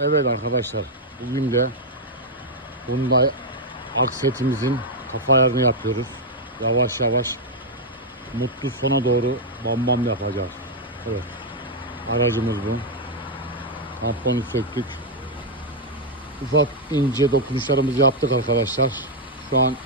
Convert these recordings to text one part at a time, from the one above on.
Evet arkadaşlar bugün de Hyundai aksetimizin kafa ayarını yapıyoruz. Yavaş yavaş mutlu sona doğru bam bam yapacağız. Evet. Aracımız bu. Tamponu söktük. Ufak ince dokunuşlarımızı yaptık arkadaşlar. Şu an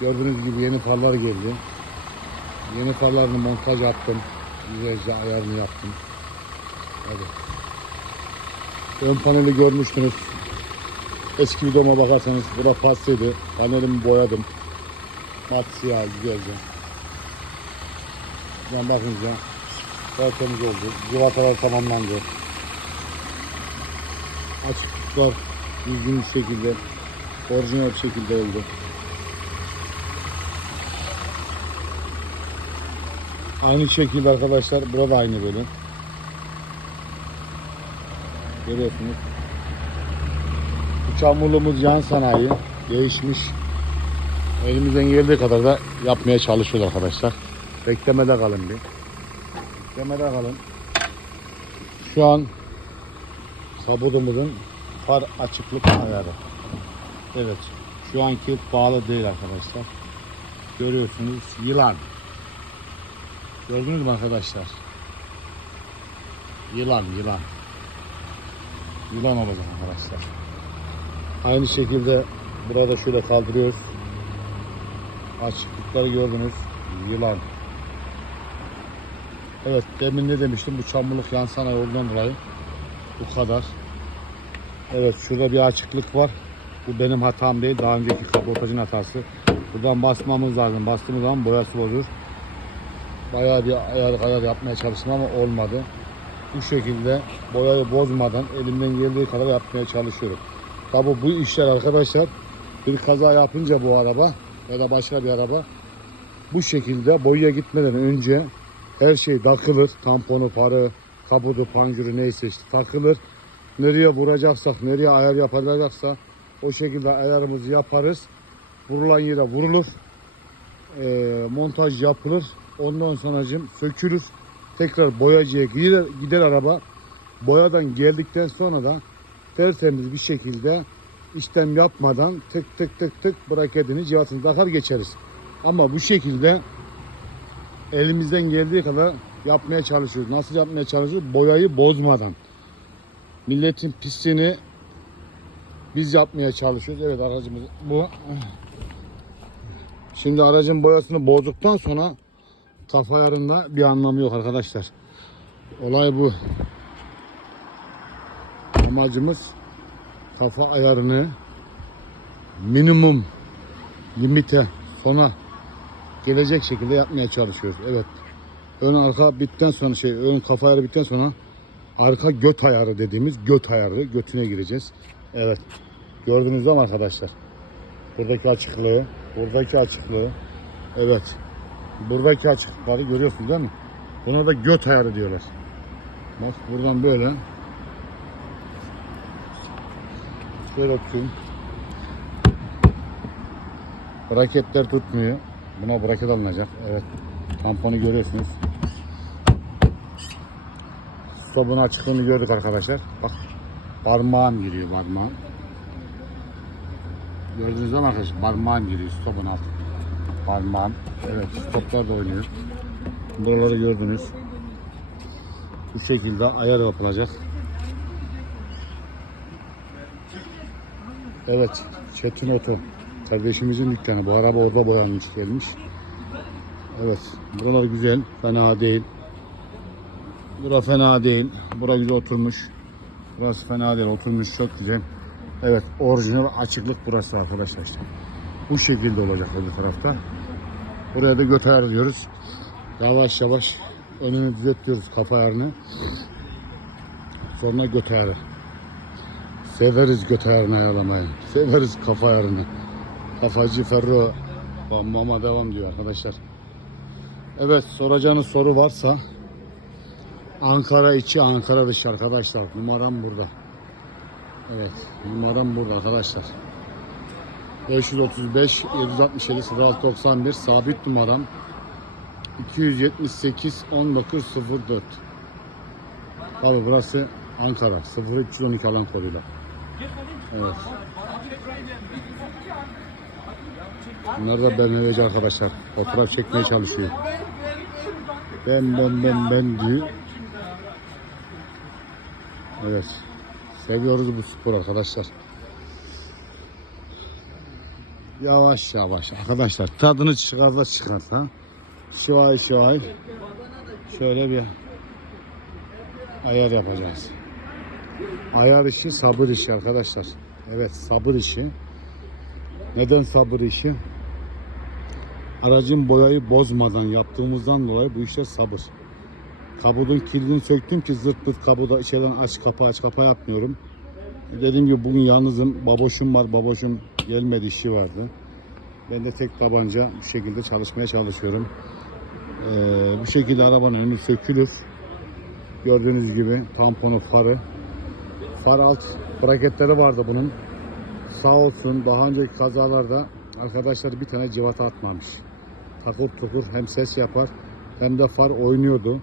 gördüğünüz gibi yeni farlar geldi. Yeni farlarını montaj yaptım. Güzelce ayarını yaptım. Hadi. Ön paneli görmüştünüz. Eski videoma bakarsanız bura paslıydı. Panelimi boyadım. Mat siyah güzelce. Buradan bakınca tertemiz oldu. Civatalar tamamlandı. Açıklıklar düzgün bir şekilde orijinal bir şekilde oldu. Aynı şekilde arkadaşlar burada aynı böyle. Görüyorsunuz. Bu çamurluğumuz yan sanayi. Değişmiş. Elimizden geldiği kadar da yapmaya çalışıyoruz arkadaşlar. Beklemede kalın bir. Beklemede kalın. Şu an sabudumuzun far açıklık ayarı. Evet. Şu anki bağlı değil arkadaşlar. Görüyorsunuz yılan. Gördünüz mü arkadaşlar? Yılan, yılan. Yılan olacak arkadaşlar. Aynı şekilde burada şöyle kaldırıyoruz. Açıklıkları gördünüz. Yılan. Evet demin ne demiştim bu çamurluk yansana yolundan dolayı bu kadar. Evet şurada bir açıklık var. Bu benim hatam değil. Daha önceki kaportacın hatası. Buradan basmamız lazım. Bastığımız zaman boyası bozur. Bayağı bir ayar ayar yapmaya çalıştım ama olmadı. Bu şekilde boyayı bozmadan elimden geldiği kadar yapmaya çalışıyorum. Tabi bu işler arkadaşlar bir kaza yapınca bu araba ya da başka bir araba bu şekilde boyaya gitmeden önce her şey takılır. Tamponu, farı, kaputu, panjuru neyse işte takılır. Nereye vuracaksak, nereye ayar yapılacaksa o şekilde ayarımızı yaparız. Vurulan yere vurulur. Ee, montaj yapılır. Ondan sonracım sökülür. Tekrar boyacıya gider, gider araba. Boyadan geldikten sonra da tertemiz bir şekilde işlem yapmadan tık tık tık tık braketini civatını takar geçeriz. Ama bu şekilde elimizden geldiği kadar yapmaya çalışıyoruz. Nasıl yapmaya çalışıyoruz? Boyayı bozmadan. Milletin pisliğini biz yapmaya çalışıyoruz. Evet aracımız bu. Şimdi aracın boyasını bozduktan sonra kafa ayarında bir anlamı yok arkadaşlar. Olay bu. Amacımız kafa ayarını minimum limite sona gelecek şekilde yapmaya çalışıyoruz. Evet. Ön arka bitten sonra şey ön kafa ayarı bitten sonra arka göt ayarı dediğimiz göt ayarı götüne gireceğiz. Evet. Gördünüz mü arkadaşlar? Buradaki açıklığı, buradaki açıklığı. Evet. Buradaki açıklıkları görüyorsunuz değil mi? Buna da göt ayarı diyorlar. Bak buradan böyle. Şöyle tutayım. Braketler tutmuyor. Buna braket alınacak. Evet. Tamponu görüyorsunuz. Stopun açıklığını gördük arkadaşlar. Bak. Parmağım giriyor parmağım. Gördünüz mü arkadaşlar? Parmağım giriyor stopun altı. Parmağım. Evet stoplar da oynuyor. Buraları gördünüz. Bu şekilde ayar yapılacak. Evet. Çetin Oto. Kardeşimizin dükkanı. Bu araba orada boyanmış gelmiş. Evet. Buralar güzel. Fena değil. Bura fena değil. Bura güzel oturmuş. Burası fena değil. Oturmuş çok güzel. Evet. Orijinal açıklık burası arkadaşlar. Bu şekilde olacak öbür tarafta. Buraya da göt ayarı diyoruz. Yavaş yavaş önünü düzeltiyoruz kafa ayarını. Sonra göt ayarı. Severiz göt ayarını ayarlamayı. Severiz kafa ayarını. Kafacı Ferro mama devam diyor arkadaşlar. Evet soracağınız soru varsa Ankara içi Ankara dışı arkadaşlar. Numaram burada. Evet numaram burada arkadaşlar. 535 767 0691 sabit numaram 278 1904 Tabi burası Ankara 0312 alan koduyla. Evet. Bunlar da BMW'ci arkadaşlar. Fotoğraf çekmeye çalışıyor. Ben ben ben ben diyor. Evet. Seviyoruz bu spor arkadaşlar. Yavaş yavaş arkadaşlar tadını çıkar da çıkar ha. Şivay şivay. Şöyle bir ayar yapacağız. Ayar işi sabır işi arkadaşlar. Evet sabır işi. Neden sabır işi? Aracın boyayı bozmadan yaptığımızdan dolayı bu işler sabır. Kabudun kilidini söktüm ki zırt pırt kabuda içeriden aç kapa aç kapa yapmıyorum. Dediğim gibi bugün yalnızım. Baboşum var. Baboşum gelmedi işi vardı. Ben de tek tabanca bu şekilde çalışmaya çalışıyorum. Ee, bu şekilde arabanın önü sökülür. Gördüğünüz gibi tamponu farı. Far alt braketleri vardı bunun. Sağ olsun daha önceki kazalarda arkadaşlar bir tane civata atmamış. Takır tukur hem ses yapar hem de far oynuyordu.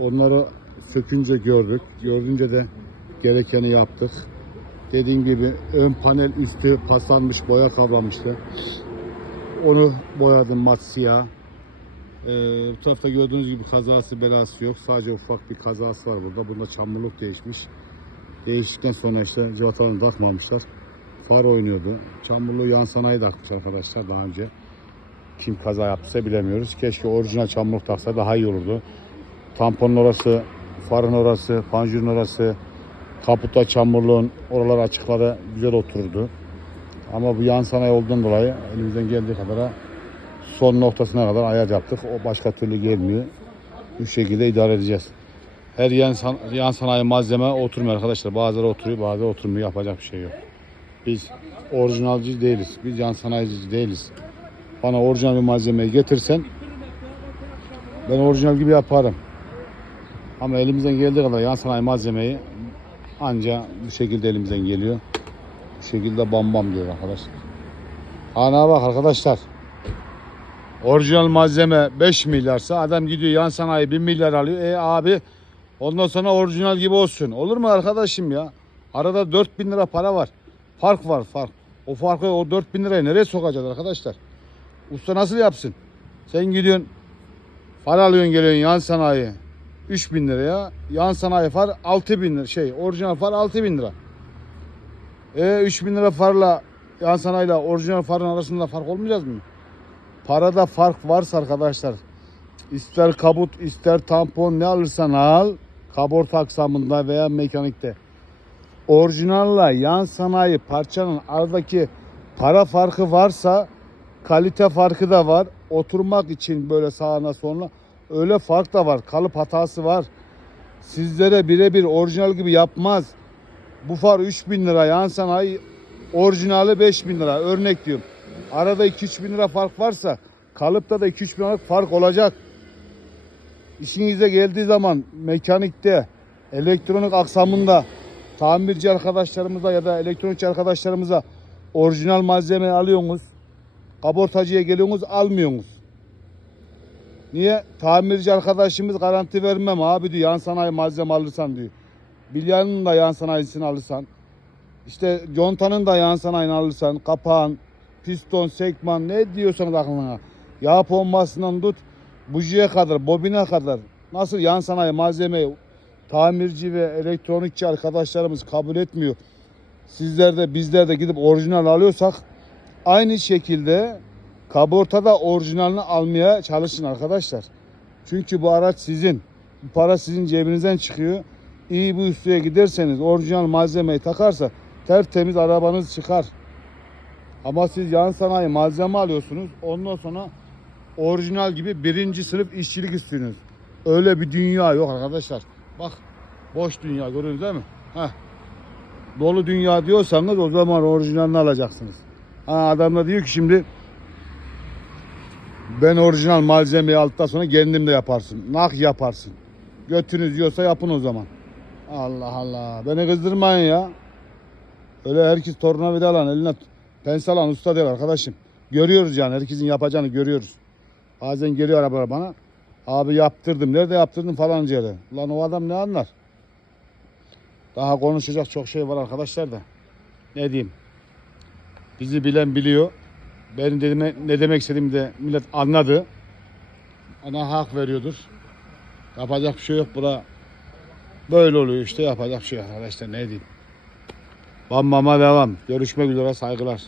Onları sökünce gördük. Gördünce de gerekeni yaptık. Dediğim gibi ön panel üstü paslanmış boya kaplamıştı. Onu boyadım mat siyah. Ee, bu tarafta gördüğünüz gibi kazası belası yok. Sadece ufak bir kazası var burada. Bunda çamurluk değişmiş. Değiştikten sonra işte civatalarını takmamışlar. Far oynuyordu. Çamurluğu yan sanayi takmış arkadaşlar daha önce. Kim kaza yaptıysa bilemiyoruz. Keşke orijinal çamurluk taksa daha iyi olurdu. Tamponun orası, farın orası, panjurun orası, kaputta çamurluğun oralar açıkları güzel otururdu. Ama bu yan sanayi olduğundan dolayı elimizden geldiği kadar son noktasına kadar ayar yaptık. O başka türlü gelmiyor. Bu şekilde idare edeceğiz. Her yan, san- yan sanayi malzeme oturmuyor arkadaşlar. Bazıları oturuyor, bazıları oturmuyor. Yapacak bir şey yok. Biz orijinalci değiliz. Biz yan sanayici değiliz. Bana orijinal bir malzemeyi getirsen ben orijinal gibi yaparım. Ama elimizden geldiği kadar yan sanayi malzemeyi anca bu şekilde elimizden geliyor. Bu şekilde bam bam diyor arkadaşlar. Ana bak arkadaşlar. Orijinal malzeme 5 milyarsa adam gidiyor yan sanayi 1 milyar alıyor. E abi ondan sonra orijinal gibi olsun. Olur mu arkadaşım ya? Arada 4000 lira para var. Fark var fark. O farkı o 4000 lirayı nereye sokacağız arkadaşlar? Usta nasıl yapsın? Sen gidiyorsun far alıyorsun geliyorsun yan sanayi 3000 liraya. Yan sanayi far 6000 lira şey orijinal far 6000 lira. E 3000 lira farla yan sanayiyle orijinal farın arasında fark olmayacak mı? Parada fark varsa arkadaşlar ister kabut ister tampon ne alırsan al kaborta aksamında veya mekanikte orijinalla yan sanayi parçanın aradaki para farkı varsa kalite farkı da var. Oturmak için böyle sağına soluna öyle fark da var. Kalıp hatası var. Sizlere birebir orijinal gibi yapmaz. Bu far 3000 lira yan sanayi orijinali 5000 lira örnek diyorum. Arada 2-3 bin lira fark varsa kalıpta da 2-3 bin lira fark olacak. İşinize geldiği zaman mekanikte, elektronik aksamında tamirci arkadaşlarımıza ya da elektronikçi arkadaşlarımıza orijinal malzeme alıyorsunuz. Kabortacıya geliyorsunuz almıyorsunuz. Niye? Tamirci arkadaşımız garanti vermem abi diyor yan sanayi malzeme alırsan diyor. Bilyanın da yan sanayisini alırsan. İşte contanın da yan sanayini alırsan kapağın, piston, sekman ne diyorsanız aklına. Yağ pompasından tut bujiye kadar, bobine kadar nasıl yan sanayi malzemeyi tamirci ve elektronikçi arkadaşlarımız kabul etmiyor. Sizler de bizler de gidip orijinal alıyorsak aynı şekilde kabortada orijinalini almaya çalışın arkadaşlar. Çünkü bu araç sizin. Bu para sizin cebinizden çıkıyor. İyi bir ustaya giderseniz orijinal malzemeyi takarsa tertemiz arabanız çıkar. Ama siz yan sanayi malzeme alıyorsunuz. Ondan sonra orijinal gibi birinci sınıf işçilik istiyorsunuz. Öyle bir dünya yok arkadaşlar. Bak boş dünya görüyorsunuz değil mi? Heh. Dolu dünya diyorsanız o zaman orijinalini alacaksınız. Ha, adam da diyor ki şimdi ben orijinal malzemeyi aldıktan sonra kendim de yaparsın. Nak yaparsın. Götünüz yiyorsa yapın o zaman. Allah Allah. Beni kızdırmayın ya. Öyle herkes tornavida alan eline pensel alan usta değil arkadaşım. Görüyoruz yani herkesin yapacağını görüyoruz. Bazen geliyor araba bana. Abi yaptırdım. Nerede yaptırdın falan yere. Lan o adam ne anlar? Daha konuşacak çok şey var arkadaşlar da. Ne diyeyim? Bizi bilen biliyor. Benim dediğime, ne demek istediğimi de millet anladı. Ona hak veriyordur. Yapacak bir şey yok. Bura böyle oluyor işte yapacak bir şey yok arkadaşlar ne diyeyim. Bam bama devam. Görüşmek üzere saygılar.